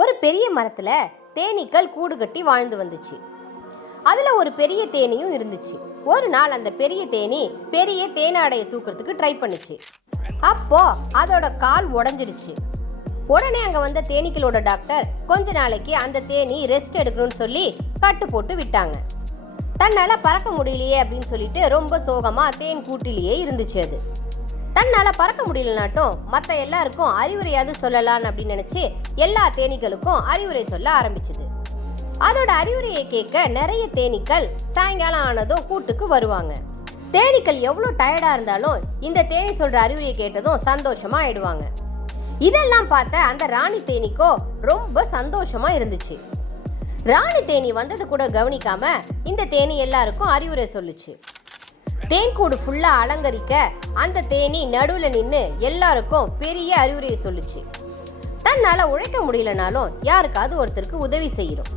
ஒரு பெரிய மரத்துல தேனீக்கள் கூடு கட்டி வாழ்ந்து வந்துச்சு. அதுல ஒரு பெரிய தேனியும் இருந்துச்சு. ஒரு நாள் அந்த பெரிய தேனி பெரிய தேனாடையை தூக்கிறதுக்கு ட்ரை பண்ணுச்சு. அப்போ அதோட கால் உடஞ்சிடுச்சு. உடனே அங்க வந்த தேனீக்களோட டாக்டர் கொஞ்ச நாளைக்கு அந்த தேனி ரெஸ்ட் எடுக்கணும்னு சொல்லி கட்டு போட்டு விட்டாங்க. தன்னால பறக்க முடியலையே அப்படின்னு சொல்லிட்டு ரொம்ப சோகமா தேன் கூட்டிலேயே இருந்துச்சு. அது தன்னால பறக்க முடியலனாட்டும் மற்ற எல்லாருக்கும் அறிவுரையாவது சொல்லலான்னு அப்படின்னு நினைச்சு எல்லா தேனீக்களுக்கும் அறிவுரை சொல்ல ஆரம்பிச்சுது. அதோட அறிவுரையை கேட்க நிறைய தேனீக்கள் சாயங்காலம் ஆனதும் கூட்டுக்கு வருவாங்க. தேனீக்கள் எவ்வளோ டயர்டா இருந்தாலும் இந்த தேனி சொல்ற அறிவுரையை கேட்டதும் சந்தோஷமா ஆயிடுவாங்க. இதெல்லாம் பார்த்த அந்த ராணி தேனிக்கோ ரொம்ப சந்தோஷமா இருந்துச்சு. ராணி தேனி வந்தது கூட கவனிக்காம இந்த தேனி எல்லாருக்கும் அறிவுரை சொல்லுச்சு. தேன்கூடு ஃபுல்லா அலங்கரிக்க அந்த தேனி நடுவில் நின்று எல்லாருக்கும் பெரிய அறிவுரையை சொல்லுச்சு. தன்னால உழைக்க முடியலனாலும் யாருக்காவது ஒருத்தருக்கு உதவி செய்யணும்.